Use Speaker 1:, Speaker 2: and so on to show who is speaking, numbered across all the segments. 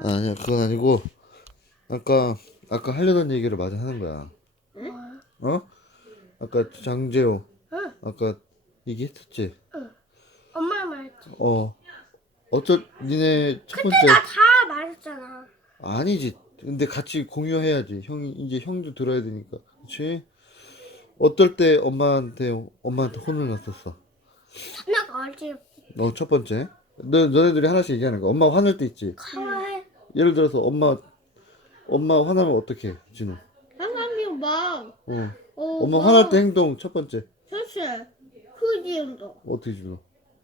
Speaker 1: 아니야, 그건 아니고 아까 하려던 얘기를 마저 하는 거야.
Speaker 2: 응?
Speaker 1: 어? 아까 장재호
Speaker 2: 응.
Speaker 1: 아까 얘기했었지.
Speaker 2: 응. 엄마 말했지.
Speaker 1: 어, 니네 첫
Speaker 2: 그때
Speaker 1: 번째.
Speaker 2: 나 다 말했잖아.
Speaker 1: 아니지. 근데 같이 공유해야지. 형이 이제 형도 들어야 되니까. 그렇지? 어떨 때 엄마한테 혼을 났었어?
Speaker 2: 나가 알지.
Speaker 1: 너 첫 번째. 너네들이 하나씩 얘기하는 거. 엄마 화낼 때 있지.
Speaker 2: 가만히.
Speaker 1: 예를 들어서 엄마 화나면 어떻게 해, 진우?
Speaker 3: 한강이 막,
Speaker 1: 어.
Speaker 3: 어,
Speaker 1: 엄마 화날 때
Speaker 3: 막,
Speaker 1: 행동 첫 번째.
Speaker 3: 사실, 후지운동.
Speaker 1: 어떻게 질러?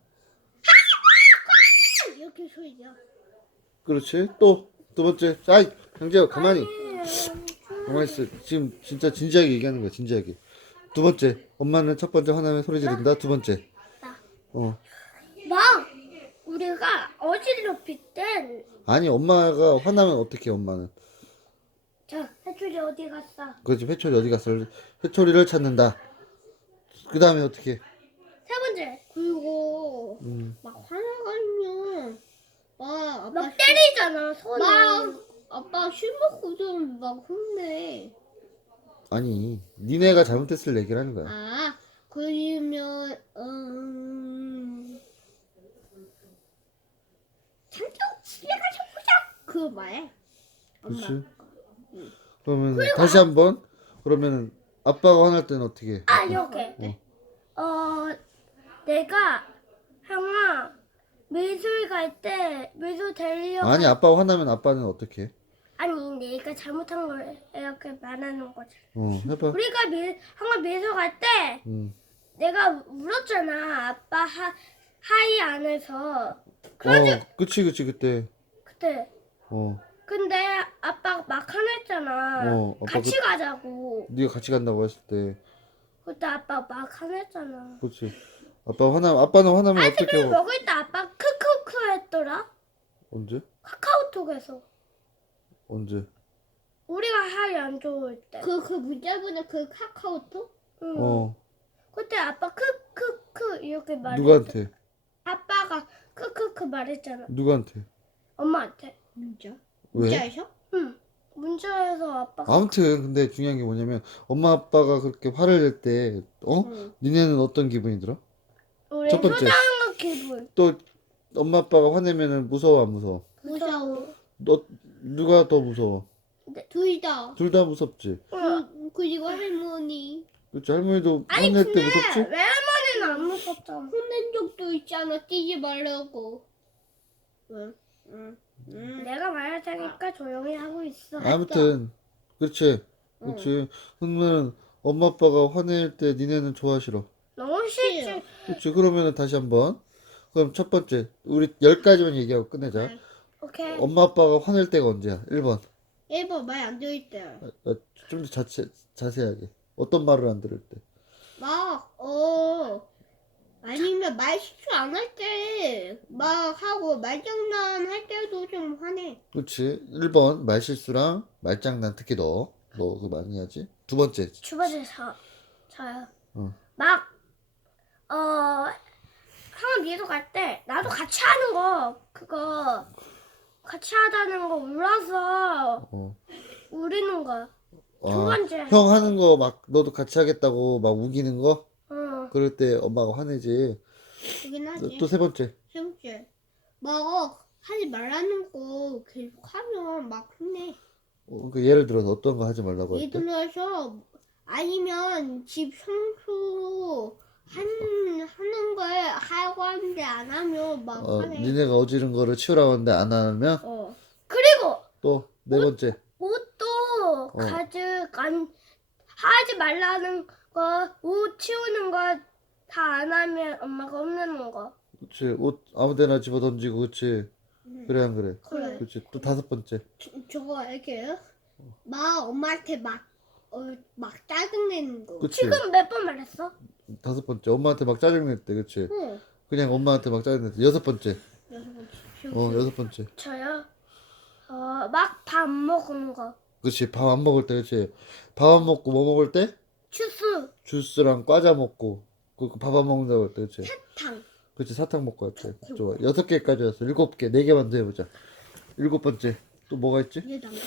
Speaker 3: 이렇게 소리야.
Speaker 1: 그렇지. 또 두 번째. 아이, 강재호 가만히. 가만히 있어. 지금 진짜 진지하게 얘기하는 거야. 진지하게. 두 번째. 엄마는 첫 번째 화나면 소리 지른다. 두 번째.
Speaker 2: 나.
Speaker 1: 어.
Speaker 2: 막 우리가 어질럽힐 땐
Speaker 1: 아니, 엄마가 화나면 어떻게 해, 엄마는?
Speaker 2: 자, 해줄이 어디 갔어?
Speaker 1: 그렇지. 회초리 어디 갔어? 회초리를 찾는다. 그 다음에 어떻게 해?
Speaker 2: 세 번째.
Speaker 3: 그리고,
Speaker 1: 음.
Speaker 3: 막 화나가면, 막, 아빠,
Speaker 2: 막 때리잖아, 손을.
Speaker 3: 아빠 술 먹고 좀 막 혼내.
Speaker 1: 아니, 니네가 잘못했을 얘기를 하는 거야.
Speaker 3: 아, 그러면, 잠깐, 집에 가서 보자! 그거 말해.
Speaker 1: 그렇지. 그러면 다시 한번. 그러면은 아빠가 화날 때는 어떻게 해?
Speaker 2: 아, 이렇게. 내가 형아 미술 갈 때 미술 데리려고
Speaker 1: 아니, 아빠가 화나면 아빠는 어떻게 해?
Speaker 2: 아니 내가 잘못한 걸 이렇게 말하는 거지.
Speaker 1: 해봐.
Speaker 2: 우리가 형아 미술 갈 때
Speaker 1: 음.
Speaker 2: 내가 울었잖아. 아빠 하이 안에서.
Speaker 1: 그치, 그때.
Speaker 2: 그때.
Speaker 1: 어,
Speaker 2: 근데 아빠가 막 화냈잖아.
Speaker 1: 아빠
Speaker 2: 같이 가자고.
Speaker 1: 네가 같이 간다고 했을 때.
Speaker 2: 그때 아빠 막 화냈잖아.
Speaker 1: 그치. 아빠는 화나면 어떻게
Speaker 2: 아침에
Speaker 1: 해?
Speaker 2: 먹을 때 아빠 크크크 했더라.
Speaker 1: 언제?
Speaker 2: 카카오톡에서.
Speaker 1: 언제?
Speaker 2: 우리가 하이 안 좋을 때.
Speaker 3: 그 문자보다 그 카카오톡?
Speaker 2: 응.
Speaker 1: 어,
Speaker 2: 그때 아빠 크크크 이렇게 말했.
Speaker 1: 누구한테?
Speaker 2: 아빠가 크크크 말했잖아.
Speaker 1: 누구한테?
Speaker 2: 엄마한테.
Speaker 3: 문자?
Speaker 1: 왜?
Speaker 3: 문자에서?
Speaker 2: 응. 문자에서 아빠가.
Speaker 1: 아무튼 근데 중요한 게 뭐냐면 엄마 아빠가 그렇게 화를 낼 때
Speaker 3: 응.
Speaker 1: 니네는 어떤 기분이 들어?
Speaker 2: 우리
Speaker 1: 첫 번째.
Speaker 2: 소장한 기분.
Speaker 1: 또 엄마 아빠가 화내면은 무서워 안 무서워?
Speaker 3: 무서워.
Speaker 1: 누가 더 무서워?
Speaker 3: 둘 다.
Speaker 1: 둘 다 무섭지.
Speaker 3: 그리고 할머니.
Speaker 1: 그치. 할머니도
Speaker 2: 아니
Speaker 1: 화낼
Speaker 2: 근데
Speaker 1: 때 무섭지?
Speaker 2: 외할머니는 안 무섭잖아.
Speaker 3: 혼낸 적도 있잖아. 뛰지 말라고. 응. 응. 응.
Speaker 2: 내가 말할 테니까 조용히 하고 있어.
Speaker 1: 아무튼 그렇지. 그렇지. 그러면 엄마 아빠가 화낼 때 니네는 좋아 싫어?
Speaker 2: 너무 싫지.
Speaker 1: 그렇지. 그러면은 다시 한번. 그럼 첫 번째 우리 10가지만 얘기하고 끝내자.
Speaker 2: 오케이.
Speaker 1: 엄마 아빠가 화낼 때가 언제야? 1번.
Speaker 3: 1번 말 안 들을 때.
Speaker 1: 좀 더 자세하게. 어떤 말을 안 들을 때?
Speaker 3: 막, 아니면 말 실수 안 할 때, 막 하고 말장난 할 때도 좀 화내.
Speaker 1: 그렇지. 1번 말실수랑 말장난 특히 너 그거 많이 하지? 두 번째.
Speaker 2: 주변에서 저요.
Speaker 1: 어.
Speaker 2: 막 형아 미소 갈 때 나도 같이 하는 거 그거 같이 하자는 거 울어서
Speaker 1: 어.
Speaker 2: 우리는 거. 두
Speaker 1: 아,
Speaker 2: 번째.
Speaker 1: 형 하는 거 막 너도 같이 하겠다고 막 우기는 거?
Speaker 2: 응.
Speaker 1: 그럴 때 엄마가 화내지.
Speaker 3: 그긴 하지.
Speaker 1: 또 세 번째.
Speaker 3: 세 번째. 막 하지 말라는 거 계속 하면 막 혼내.
Speaker 1: 그 예를 들어서 어떤 거 하지 말라고 할
Speaker 3: 예를
Speaker 1: 때?
Speaker 3: 들어서 아니면 집 청소 하는 걸 하고 하는데 안 하면 막 화내.
Speaker 1: 니네가 어지른 거를 치우라고 하는데 안 하면
Speaker 2: 그리고
Speaker 1: 또 네 번째.
Speaker 2: 옷도 가죽 안 하지 말라는 거 옷 치우는 거 다 안 하면 엄마가 혼내는 거.
Speaker 1: 그렇지. 옷 아무데나 집어 던지고 그렇지. 그래 안 그래?
Speaker 3: 그래.
Speaker 1: 그렇지. 또 다섯 번째.
Speaker 3: 저거 이렇게 막 엄마한테 막 짜증내는 거.
Speaker 1: 그렇지.
Speaker 2: 지금 몇 번 말했어?
Speaker 1: 다섯 번째. 엄마한테 막 짜증낼 때, 그렇지.
Speaker 3: 응.
Speaker 1: 그냥 엄마한테 막 짜증낼 때. 여섯 번째.
Speaker 3: 여섯 번째.
Speaker 1: 여섯 번째.
Speaker 2: 저요? 막 밥 먹는 거.
Speaker 1: 그렇지. 밥 안 먹을 때, 그렇지. 밥 안 먹고 뭐 먹을 때?
Speaker 2: 주스.
Speaker 1: 주스랑 과자 먹고. 그 밥 안 먹는다고 할 때, 그렇지.
Speaker 3: 탕.
Speaker 1: 그렇지. 사탕 먹고 할 때. 좋아. 6개까지였어. 7개. 4개만 더 해보자. 일곱 번째. 또 뭐가 있지?
Speaker 3: 이게 남자.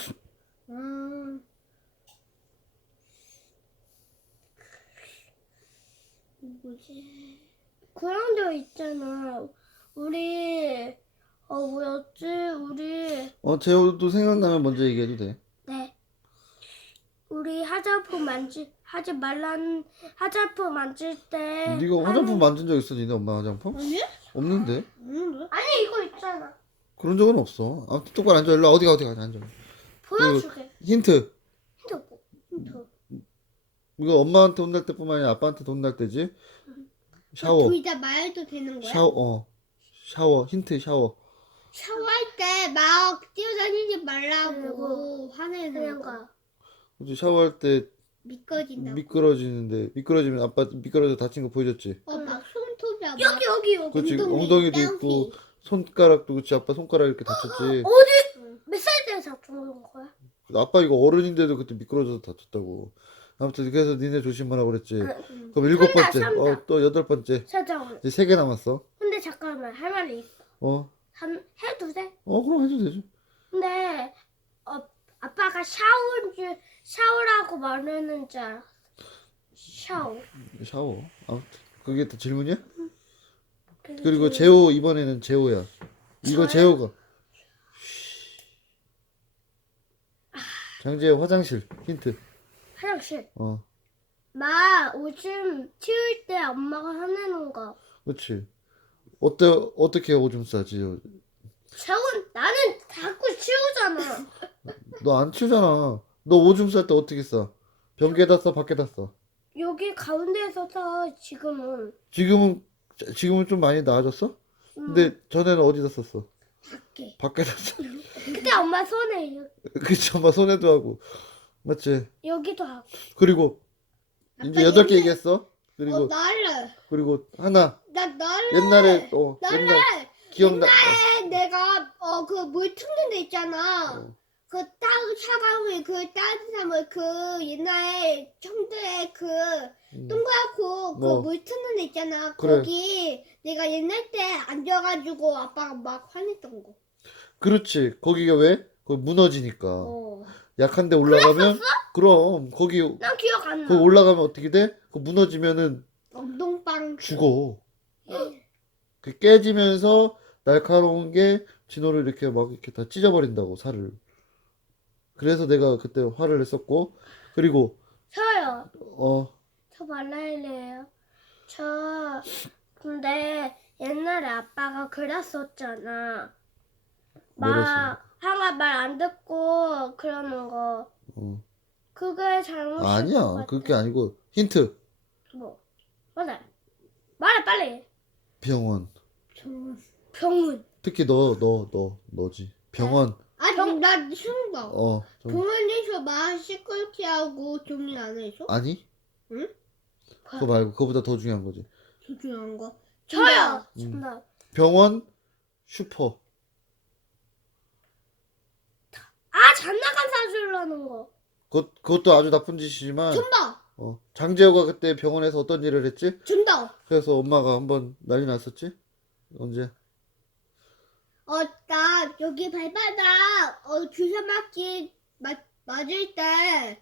Speaker 3: 뭐지?
Speaker 2: 그런 데 있잖아. 우리 뭐였지? 우리
Speaker 1: 재호도 생각나면 먼저 얘기해도 돼.
Speaker 2: 네. 우리 하지 말란 화장품 만질 때
Speaker 1: 네가 화장품 만진 적 있어? 니네 엄마 화장품?
Speaker 3: 아니?
Speaker 1: 없는데?
Speaker 3: 없는데?
Speaker 2: 아니 이거 있잖아.
Speaker 1: 그런 적은 없어. 아무튼 똑바로 앉아. 일로 와. 어디가 앉아.
Speaker 2: 보여주게.
Speaker 1: 힌트.
Speaker 2: 힌트.
Speaker 1: 이거 엄마한테 혼날 때뿐만 아니라 아빠한테도 혼날 때지. 샤워.
Speaker 3: 둘 다 말해도 되는 거야?
Speaker 1: 샤워. 힌트 샤워.
Speaker 3: 샤워할 때 막 뛰어다니지 말라고
Speaker 2: 그리고
Speaker 3: 화내는
Speaker 2: 그냥
Speaker 3: 거.
Speaker 2: 가.
Speaker 1: 그치, 샤워할 때
Speaker 3: 미끄러진다고.
Speaker 1: 미끄러지면 아빠 미끄러져 다친 거 보여줬지.
Speaker 3: 막 손톱이야.
Speaker 2: 여기.
Speaker 1: 그치,
Speaker 3: 엉덩이,
Speaker 1: 엉덩이도
Speaker 3: 땀피.
Speaker 1: 있고 손가락도 그치, 아빠 손가락 이렇게 다쳤지.
Speaker 2: 몇 살 때 다쳐온 거야?
Speaker 1: 아빠 이거 어른인데도 그때 미끄러져서 다쳤다고. 아무튼 그래서 니네 조심하라고 그랬지. 그럼 일곱
Speaker 2: 삼다,
Speaker 1: 번째.
Speaker 2: 삼다.
Speaker 1: 또 여덟 번째.
Speaker 2: 사장.
Speaker 1: 이제 세 개 남았어.
Speaker 2: 근데 잠깐만 할 말이 있어. 해도 돼?
Speaker 1: 그럼 해도 되죠.
Speaker 2: 근데 아빠가 샤워라고 말하는 줄 알았어.
Speaker 1: 샤워. 아무튼 그게 또 질문이야?
Speaker 2: 그게
Speaker 1: 그리고
Speaker 2: 제일-
Speaker 1: 재호 이번에는 재호야. 이거
Speaker 2: 저요?
Speaker 1: 재호가. 장재호 화장실 힌트.
Speaker 2: 화장실.
Speaker 1: 어,
Speaker 2: 오줌 치울 때 엄마가 화내는 거.
Speaker 1: 그렇지. 어떻게 오줌 싸지?
Speaker 2: 나는 자꾸 치우잖아.
Speaker 1: 너 안 치우잖아. 너 오줌 쌀 때 어떻게 싸? 변기에다 싸, 밖에다 싸?
Speaker 2: 여기 가운데에서 지금은.
Speaker 1: 지금은 좀 많이 나아졌어? 근데 전에는 어디다 썼어?
Speaker 2: 밖에.
Speaker 1: 밖에다 써.
Speaker 2: 그때 엄마 손에
Speaker 1: 그치, 엄마 손에도 하고. 맞지?
Speaker 2: 여기도 하고.
Speaker 1: 그리고 이제 8개 얘기했어. 그리고
Speaker 3: 나를.
Speaker 1: 그리고 하나.
Speaker 3: 나를.
Speaker 1: 옛날에
Speaker 3: 나를.
Speaker 1: 옛날 기억나.
Speaker 3: 내가 그 물 튀는 데 있잖아. 그 차가운 그 따뜻한 물 그 옛날에 청도에 그 동그랗고 그
Speaker 1: 뭐.
Speaker 3: 물 트는 데 있잖아.
Speaker 1: 그래.
Speaker 3: 거기 내가 옛날 때 앉아가지고 아빠가 막 화냈던 거.
Speaker 1: 그렇지. 거기가 왜? 거기 무너지니까.
Speaker 3: 어.
Speaker 1: 약한데 올라가면 그럼 거기
Speaker 2: 난 기억 안 나.
Speaker 1: 거기 올라가면 어떻게 돼? 그 무너지면은
Speaker 3: 엉덩빵.
Speaker 1: 죽어. 그 깨지면서 날카로운 게 진호를 이렇게 막 이렇게 다 찢어버린다고 살을. 그래서 내가 그때 화를 냈었고 그리고
Speaker 2: 저요.
Speaker 1: 어
Speaker 2: 저 말라일래요. 근데 옛날에 아빠가 그랬었잖아. 항아 말 안 듣고 그러는 거.
Speaker 1: 어.
Speaker 2: 그게 잘못인 것
Speaker 1: 아니야.
Speaker 2: 같아.
Speaker 1: 그게 아니고 힌트.
Speaker 2: 뭐? 말해 빨리.
Speaker 1: 병원.
Speaker 2: 병원.
Speaker 1: 특히 너지. 병원.
Speaker 3: 나 친구가.
Speaker 1: 좀
Speaker 3: 병원에서 막 시끄럽게 하고 종이 안 해줘?
Speaker 1: 아니?
Speaker 3: 응?
Speaker 1: 그거 말고 그거보다 더 중요한 거지.
Speaker 3: 중요한 거.
Speaker 2: 저요. 정답.
Speaker 1: 병원 슈퍼.
Speaker 2: 장난감 사주려는 거.
Speaker 1: 그것도 아주 나쁜 짓이지만
Speaker 3: 정답.
Speaker 1: 장재호가 그때 병원에서 어떤 일을 했지?
Speaker 3: 정답.
Speaker 1: 그래서 엄마가 한번 난리 났었지? 언제?
Speaker 3: 나 여기 발바닥 주사 맞기 맞을 때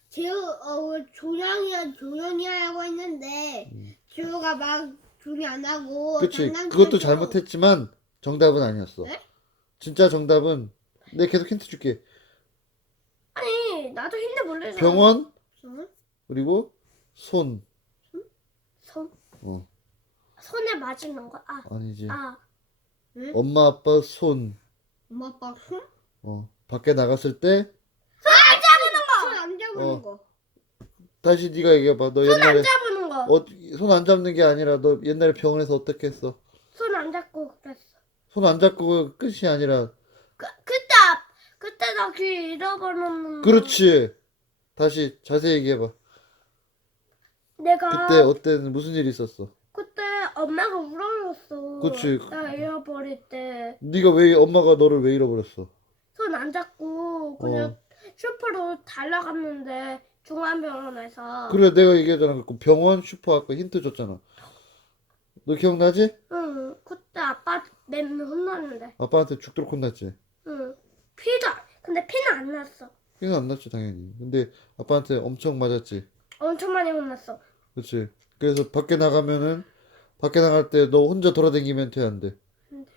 Speaker 3: 조용히 하라고 했는데 재호가 막 조용히 안 하고
Speaker 1: 그치.
Speaker 3: 장난쳐서
Speaker 1: 그것도 잘못했지만 정답은 아니었어.
Speaker 3: 네?
Speaker 1: 진짜 정답은 내가 계속 힌트 줄게.
Speaker 2: 아니 나도 힌트 모르잖아.
Speaker 1: 병원
Speaker 3: 응?
Speaker 1: 그리고 손.
Speaker 2: 손?
Speaker 1: 어.
Speaker 2: 손에 맞는 거.
Speaker 1: 아니지.
Speaker 3: 응?
Speaker 1: 엄마 아빠 손.
Speaker 3: 엄마 아빠 손?
Speaker 1: 밖에 나갔을 때
Speaker 3: 손 안 잡는
Speaker 1: 어.
Speaker 3: 거.
Speaker 1: 다시 네가 얘기해봐. 너 옛날에
Speaker 2: 안 잡는 거.
Speaker 1: 손 안 잡는 게 아니라 너 옛날에 병원에서 어떻게 했어?
Speaker 2: 손 안 잡고 그랬어.
Speaker 1: 손 안 잡고 끝이 아니라
Speaker 2: 그때 나 귀 잃어버렸는데.
Speaker 1: 그렇지. 다시 자세히 얘기해봐.
Speaker 2: 내가
Speaker 1: 그때 어떤 무슨 일이 있었어?
Speaker 2: 그때 엄마가 울어줬어.
Speaker 1: 그치.
Speaker 2: 나 잃어버릴 때.
Speaker 1: 네가 왜 엄마가 너를 왜 잃어버렸어?
Speaker 2: 손 안 잡고 그냥 슈퍼로 달려갔는데 중앙병원에서.
Speaker 1: 그래 내가 얘기하잖아. 그 병원 슈퍼 아까 힌트 줬잖아. 너 기억나지?
Speaker 2: 응. 그때 아빠 맨날 혼났는데.
Speaker 1: 아빠한테 죽도록 혼났지.
Speaker 2: 응. 근데 피는 안 났어.
Speaker 1: 피는 안 났지 당연히. 근데 아빠한테 엄청 맞았지.
Speaker 2: 엄청 많이 혼났어.
Speaker 1: 그렇지. 그래서 밖에 나갈 때 너 혼자 돌아다니면 돼, 안 돼?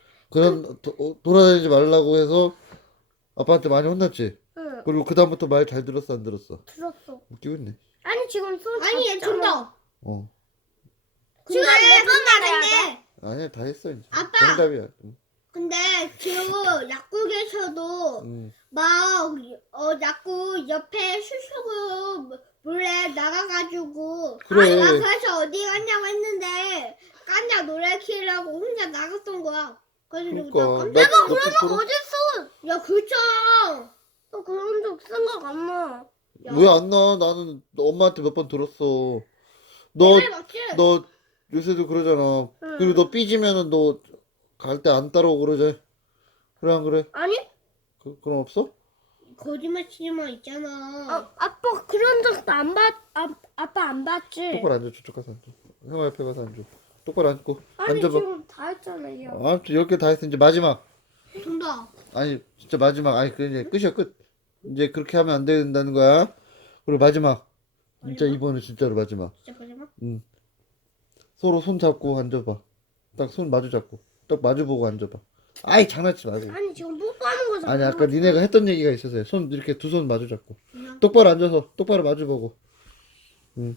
Speaker 1: 돌아다니지 말라고 해서 아빠한테 많이 혼났지.
Speaker 2: 응,
Speaker 1: 그리고 그다음부터 말 잘 들었어, 안 들었어?
Speaker 2: 들었어.
Speaker 1: 웃기고 있네.
Speaker 2: 아니 지금 손
Speaker 3: 아니 얘
Speaker 2: 잡잖아.
Speaker 3: 정답.
Speaker 1: 어.
Speaker 2: 지금 몇 번 말해야 돼?
Speaker 1: 아니야, 다 했어 이제.
Speaker 3: 아빠!
Speaker 1: 정답이야.
Speaker 3: 근데 그 약국에서도
Speaker 1: 응.
Speaker 3: 막 약국 옆에 수수고 몰래 나가가지고
Speaker 1: 그래.
Speaker 3: 나 그래서 어디 갔냐고 했는데 깐냐 노래 키려고 혼자 나갔던 거야. 그래서
Speaker 1: 그러니까
Speaker 3: 내가
Speaker 1: 너 그래서
Speaker 2: 어딨어?
Speaker 3: 야 그렇죠.
Speaker 2: 너 그런 적 생각 안 나.
Speaker 1: 왜 안 나? 나는 너 엄마한테 몇 번 들었어. 너
Speaker 3: 내가 맞지?
Speaker 1: 너 요새도 그러잖아.
Speaker 2: 응.
Speaker 1: 그리고 너 삐지면은 너 갈 때 안 따라오고 그러지. 그래 안 그래?
Speaker 2: 아니?
Speaker 1: 그럼 없어?
Speaker 3: 거짓말 치지 마 있잖아.
Speaker 2: 아빠 그런 적도 안 봤. 아빠 안 봤지?
Speaker 1: 똑바로 앉아. 저쪽 가서 앉아. 형아 옆에 가서 앉아. 똑바로 앉고
Speaker 2: 아니
Speaker 1: 앉아봐.
Speaker 2: 지금 다 했잖아요.
Speaker 1: 아무튼 10개 다 했어. 이제 마지막.
Speaker 3: 정답.
Speaker 1: 아니 진짜 마지막. 아니 그 이제 끝이야 끝. 이제 그렇게 하면 안 된다는 거야. 그리고 마지막. 진짜 이번은 진짜로 마지막.
Speaker 3: 진짜 거짓말?
Speaker 1: 응. 서로 손 잡고 앉아봐. 딱 손 마주 잡고. 딱 마주 보고 앉아봐. 아이 장난치지 말고.
Speaker 2: 아니 지금 뽀뽀하는 거잖아.
Speaker 1: 아니 아까 니네가 했던 얘기가 있어서 손 이렇게 두 손 마주 잡고.
Speaker 3: 그냥
Speaker 1: 똑바로 앉아서 똑바로 마주 보고. 응.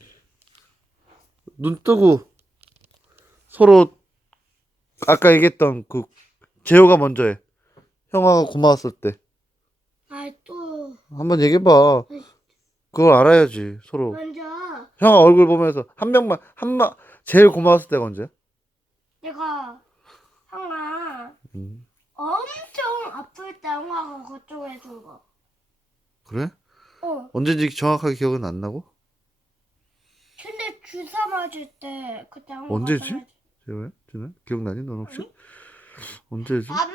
Speaker 1: 눈 뜨고 서로 아까 얘기했던 그 재호가 먼저 해. 형아가 고마웠을 때.
Speaker 2: 아이 또
Speaker 1: 한번 얘기해봐. 그걸 알아야지 서로.
Speaker 2: 먼저
Speaker 1: 형아 얼굴 보면서 한 명만 제일 고마웠을 때가 언제야?
Speaker 2: 내가 형아
Speaker 1: 음.
Speaker 2: 엄청 아플 때 형아가 걱정해준 거.
Speaker 1: 그래?
Speaker 2: 어.
Speaker 1: 언제인지 정확하게 기억은 안 나고?
Speaker 2: 근데 주사 맞을 때 그때 형아가
Speaker 1: 언제지?
Speaker 2: 전화해-
Speaker 1: 재호야? 준아? 기억나니? 넌 혹시? 언제지?
Speaker 3: 아마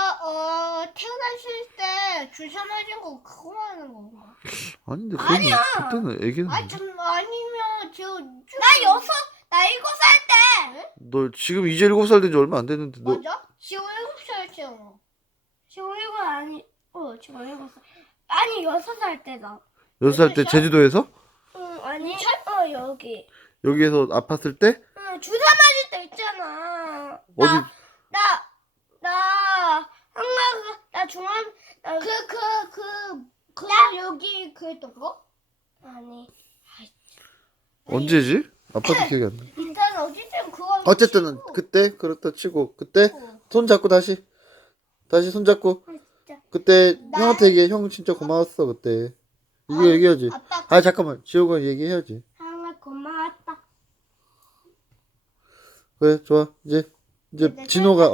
Speaker 3: 태어났을 때 주사 맞은 거 그거 말하는 건가?
Speaker 1: 아닌데 그때는 애기는
Speaker 3: 아니면
Speaker 2: 나 7살 때.
Speaker 1: 너 지금 이제 7살 된 지 얼마 안 됐는데 너
Speaker 3: 맞아? 지금 7살이잖아.
Speaker 2: 지금 7 아니 지금 7살. 아니 6살 때다.
Speaker 1: 6살 때 제주도에서
Speaker 2: 응 아니 여기.
Speaker 1: 여기에서 아팠을 때
Speaker 2: 응 주사 맞을 때 있잖아.
Speaker 1: 어디
Speaker 2: 나 형아가 나 중앙
Speaker 3: 여기 그랬던 거?
Speaker 2: 아니
Speaker 1: 언제지? 아빠도 기억이 안 나.
Speaker 3: 일단 어쨌든 그거
Speaker 1: 어쨌든
Speaker 3: 치고.
Speaker 1: 그때 그렇다 치고 그때
Speaker 3: 어.
Speaker 1: 손 잡고 다시 손 잡고
Speaker 2: 아 진짜.
Speaker 1: 그때 형한테 얘기해. 형 진짜 고마웠어 그때. 이거 얘기해야지.
Speaker 3: 아빠
Speaker 1: 아 잠깐만 지호가 얘기해야지.
Speaker 2: 형아 고마웠다.
Speaker 1: 그래 좋아 이제 진호가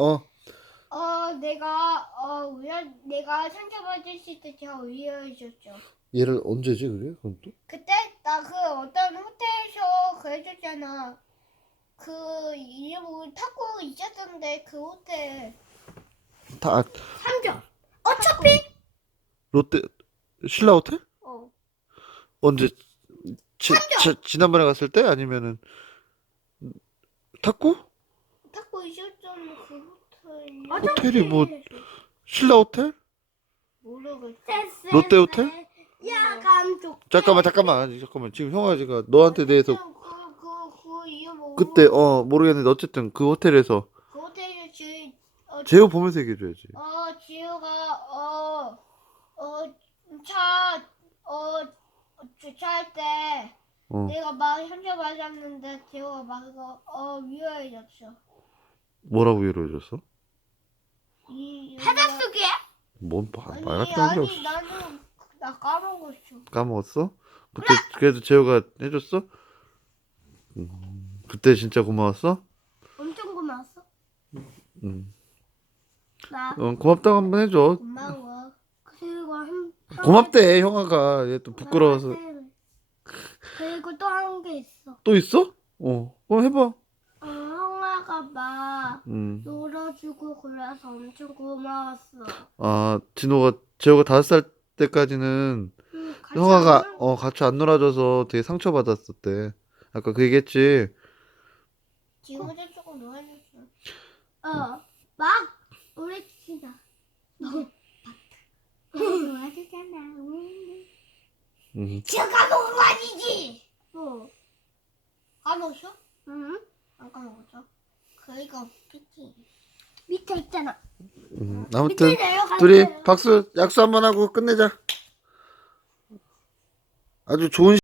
Speaker 3: 내가 상처받았을 때 제가 위로해줬죠.
Speaker 1: 얘를 언제지 그래? 그건 또?
Speaker 3: 그때 나 그 어떤 호텔에서 그래줬잖아. 그 이름 타고 있었던데 그 호텔.
Speaker 1: 다
Speaker 2: 삼점. 어차피
Speaker 1: 롯데 신라 호텔? 언제 지난번에 갔을 때 아니면은 탔고?
Speaker 3: 타고 있었던 그 호텔.
Speaker 1: 호텔이 뭐 신라 호텔?
Speaker 3: 모르겠어.
Speaker 1: 롯데 호텔?
Speaker 2: 야 감쪽.
Speaker 1: 잠깐만 지금 형아 제가 너한테 대해서
Speaker 3: 그 이름 뭐?
Speaker 1: 그때 모르겠는데 어쨌든 그 호텔에서
Speaker 3: 그 호텔에
Speaker 1: 제호 보면서 얘기해줘야지.
Speaker 3: 지우가 주차할 때
Speaker 1: 어
Speaker 3: 내가 막 현재 맞았는데 지우가 막 위로해줬어.
Speaker 1: 뭐라고 위로해줬어?
Speaker 2: 바닷속에?
Speaker 1: 뭔
Speaker 3: 아니
Speaker 1: 말 같은 소리
Speaker 3: 아니 나는 나 까먹었어.
Speaker 1: 까먹었어? 그때 그래도 제호가 해줬어? 그때 진짜 고마웠어?
Speaker 2: 엄청 고마웠어.
Speaker 1: 음.
Speaker 2: 나
Speaker 1: 고맙다고 한번 해줘.
Speaker 3: 고마워.
Speaker 2: 그리고
Speaker 1: 고맙대 형아가 얘 또 부끄러워서.
Speaker 2: 그리고 또 한 게 있어.
Speaker 1: 또 있어? 그럼 해봐.
Speaker 2: 형아가 막
Speaker 1: 음.
Speaker 2: 놀아주고 그래서 엄청 고마웠어.
Speaker 1: 아 제호가 5살 때까지는
Speaker 2: 같이
Speaker 1: 형아가
Speaker 2: 안
Speaker 1: 같이 안 놀아줘서 되게 상처받았었대. 아까 그 얘기했지.
Speaker 3: 지우도 조금 놀아줬어.
Speaker 2: 막 우리 진짜
Speaker 3: 지금 까먹은 거 아니지?
Speaker 2: 어.
Speaker 3: 까먹었어?
Speaker 2: 응?
Speaker 3: 안 까먹었어? 그이가 없겠지.
Speaker 2: 밑에 있잖아.
Speaker 1: 아무튼
Speaker 2: 밑에 내려가세요.
Speaker 1: 둘이 박수 약수 한번 하고 끝내자. 아주 좋은